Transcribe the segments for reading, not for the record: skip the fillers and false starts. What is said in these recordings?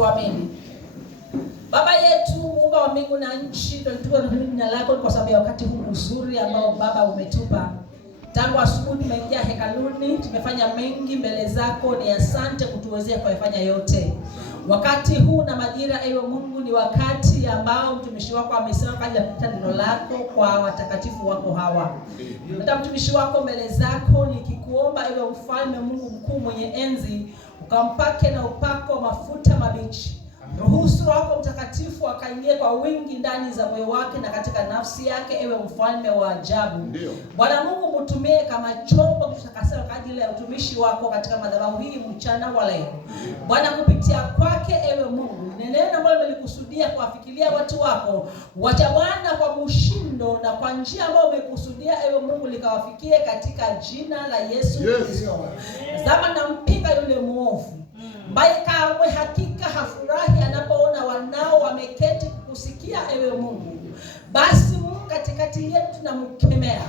Tuamini. Baba yetu, Muumba wa mbingu na nchi, tunatukuza jina lako kwa sababu ya wakati huu mzuri ambao Baba umetupa. Tangu asubuhi tumeingia hekaluni, tumefanya mengi mbele zako. Ni asante kutuwezea kuyafanya yote. Wakati huu na majira, ewe Mungu, ni wakati ambao mtumishi wako amesema kwa ajili ya kupita neno lako kwa watakatifu wako hawa. Nata mtumishi wako mbele zako nikikuomba, ewe Mfalme Mungu mkuu mwenye enzi, ukampake na upako wa mafuta mabichi. Ruhusu wako mtakatifu akaingie kwa wingi ndani za moyo wake na katika nafsi yake, ewe Mfalme wa ajabu. Bwana Mungu, mtumie kama chombo kitakatifu kwa ajili ya utumishi wako katika madhabahu hii mchana wa leo. Bwana, kupitia kwake, ewe Mungu, neno ambalo umekusudia kuwafikiria watu wako, wacha Bwana kwa mshindo na kwa njia ambayo umekusudia, ewe Mungu, likawafikie katika jina la Yesu Kristo. Zama na mpinga yule muovu ambaye kamwe hakika hafurahi anapoona wanao wameketi kukusikia, ewe Mungu. Basi Mungu, katikati yetu tunamkemea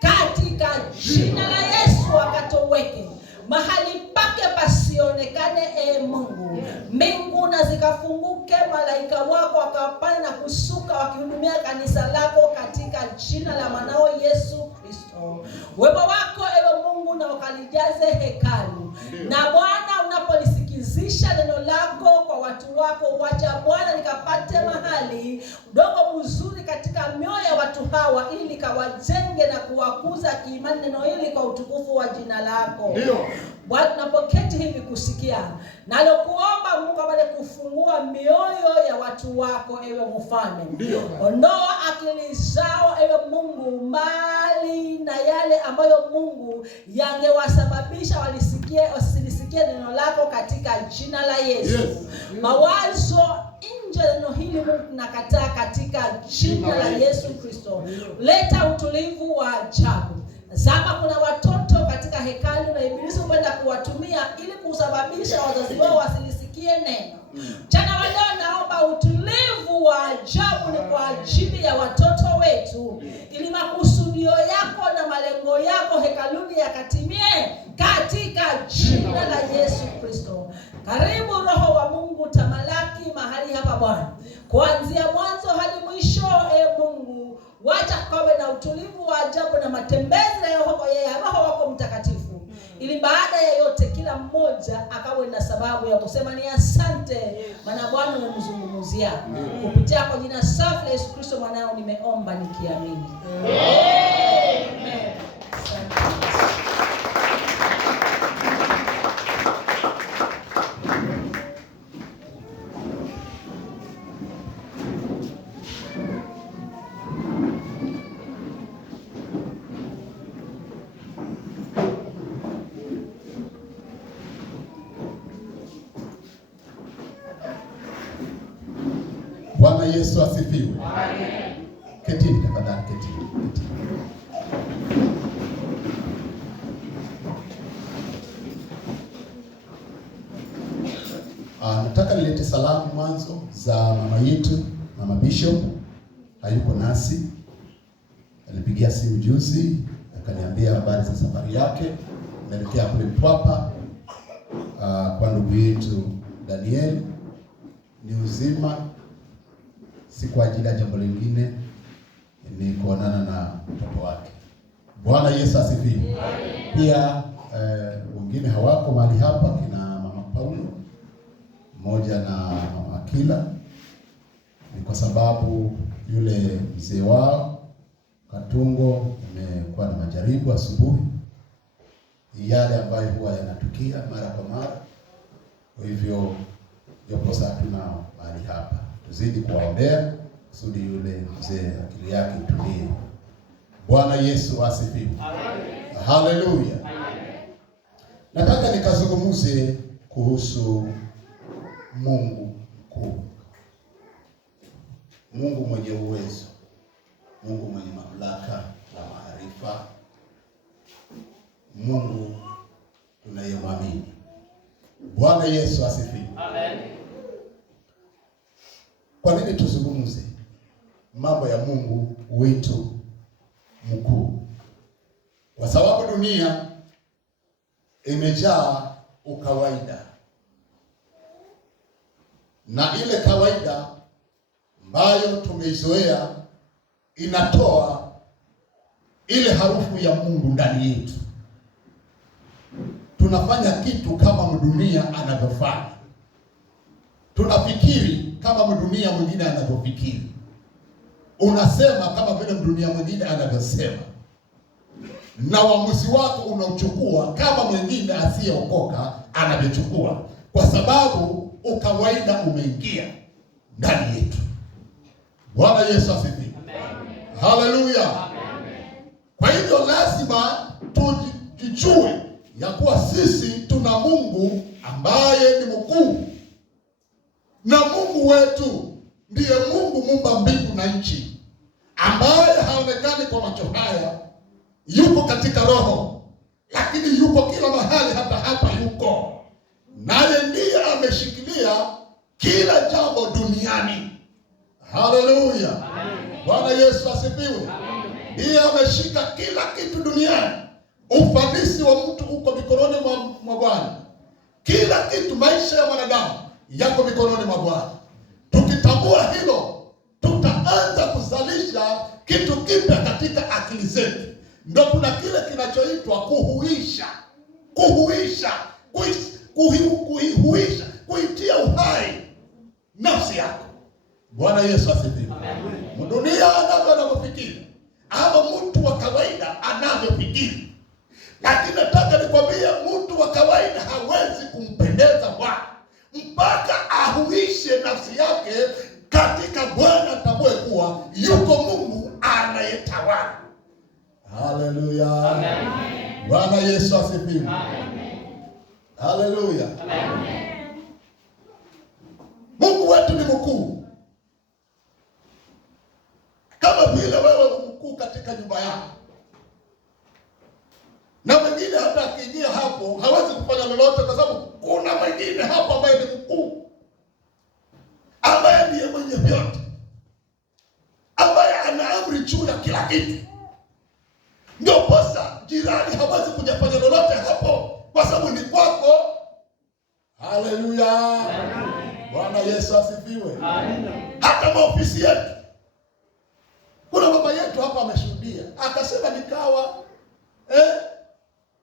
katika jina la Yesu, akatoweke mahali pake pasionekane, ewe Mungu. Mbingu na zikafunguke, malaika wako wakapanda na kusuka wakihudumia kanisa lako katika jina la mwanao Yesu Kristo. Uwepo wako, ewe Mungu, na ukalijaze hekalu. Na Bwana, unapolisikizisha neno lako kwa watu wako, wacha Bwana likapate mahali udongo mzuri katika mioyo ya watu hawa, ili kawajenge na kuwakuza kiimani neno hili kwa utukufu wa jina lako. Bwana, tunapoketi hivi kusikia, nalokuomba Mungu abade kufungua mioyo ya watu wako, ewe Mfalme. Ondoa akili zao, ewe Mungu, mbali na yale ambayo Mungu yangewasababisha wasilisikie neno lako katika jina la Yesu. Mawazo nje neno hili Mungu tunakataa katika jina la Yesu Kristo. Leta utulivu wa ajabu. Zama kuna watoto katika hekalu na ibilisi upenda kuwatumia ili kusababisha wazazi wao wasilisikie neno. Jana leo naomba utulivu wa ajabu ni kwa ajili ya watoto wetu, ili makusudio yako na malengo yako hekaluni yakatimie katika jina la Yesu Kristo. Karibu Roho wa Mungu, tamalaki mahali hapa Bwana, kuanzia mwanzo hadi mwisho. Mungu, wacha kawe na utulivu wa ajabu na matembezi ya Roho wako Mtakatifu, ili baada ya yote kila mmoja akawe na sababu ya kusema ni asante, maana Bwana umemzungumzia. Kupitia kwa jina safi la Yesu Kristo mwanao nimeomba nikiamini. Amen. Bwana Yesu asifiwe. Amen. Ketini tafadhali, ketini. Nataka nilete salamu mwanzo za mama yetu, Mama Bishop. Hayuko nasi. Alipigia simu juzi akaniambia habari za safari yake. Naelekea kule Mpwapwa kwa ndugu yetu Daniel. Ni uzima, si kwa ajili ya jambo lingine, ni kuonana na mtoto wake. Bwana Yesu asifiwe. Pia wengine hawako mahali hapa, kina Mama Paulo mmoja na Mama Akila, ni kwa sababu yule mzee wao Katungo imekuwa na majaribu asubuhi, yale ambayo huwa yanatukia mara kwa mara. Kwa hivyo yopo saa tunao mahali hapa, tuzidi kuwaombea kusudi yule mzee akili yake itulie. Bwana Yesu asifiwe. Amen. Haleluya. Amen. Nataka nikazungumze kuhusu Mungu mkuu, Mungu mwenye uwezo, Mungu mwenye mamlaka na maarifa, Mungu tunayemwamini. Bwana Yesu asifiwe. Amen. Kwa nini tuzungumze mambo ya Mungu wetu mkuu? Kwa sababu dunia imejaa ukawaida. na ile kawaida ambayo tumeizoea inatoa ile harufu ya Mungu ndani yetu. Tunafanya kitu kama mdunia anavyofanya, tunafikiri kama mdunia mwingine anavyofikiri, unasema kama vile mdunia mwingine anavyosema, na uamuzi wako unauchukua kama mwingine asiyeokoka anavyochukua, kwa sababu ukawaida umeingia ndani yetu. Bwana Yesu asifiwe. Haleluya. Kwa hivyo lazima tujijue ya kuwa sisi tuna Mungu ambaye ni mkuu, na Mungu wetu ndiye Mungu muumba mbingu na nchi, ambaye haonekani kwa macho haya, yuko katika roho, lakini yuko kila mahali, hata hapa yuko. Naye ndiye ameshikilia kila jambo duniani. Haleluya. Bwana Yesu asifiwe. Ndiye ameshika kila kitu duniani. Ufanisi wa mtu uko mikononi mwa Bwana. Kila kitu, maisha ya mwanadamu yako mikononi mwa Bwana. Tukitambua hilo, tutaanza kuzalisha kitu kipya katika akili zetu. Ndio kuna kile kinachoitwa kuitia uhai nafsi yako. Bwana Yesu asifiwe. Dunia anavyofikiri, ama mtu wa kawaida anavyofikiri. Lakini nataka nikwambie, mtu wa kawaida hawezi kumpendeza Bwana mpaka ahuishe nafsi yake katika Bwana, tambue kuwa yuko Mungu anayetawala. Haleluya. Amen. Bwana Yesu asifiwe. Amen. Haleluya. Amen. Mungu wetu ni mkuu. Kama vile wewe mkuu katika nyumba yako, na mwingine hata akiingia hapo hawezi kufanya lolote, kwa sababu kuna mwingine hapo ambaye ni mkuu, ambaye ndiye mwenye vyote, ambaye ana amri juu ya kila kitu. Ndio posa jirani hawezi kujafanya lolote hapo, kwa sababu ni kwako. Haleluya. Bwana Yesu asifiwe. Hata maofisi yetu, kuna baba yetu hapa ameshuhudia, akasema nikawa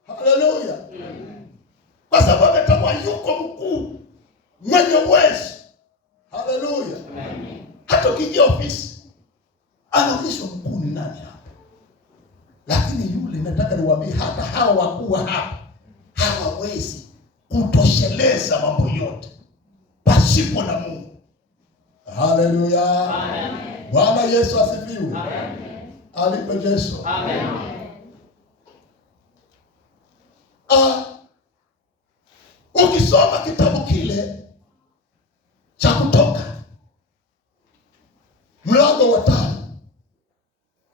haleluya, kwa sababu ametambua yuko mkuu mwenye uwezo. Haleluya. Hata ukiingia ofisi anaulizwa mkuu ni nani hapa, lakini yule, nataka niwaambie, hata hawa wakuu hapa hawawezi kutosheleza mambo yote pasipo na Mungu. Haleluya. Bwana Yesu asifiwe. Alipe Yesu. Amen. Ukisoma kitabu kile cha Kutoka mlango wa 5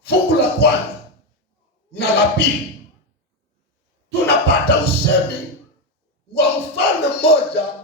fungu la 1 na la 2, tunapata usemi wa mfalme mmoja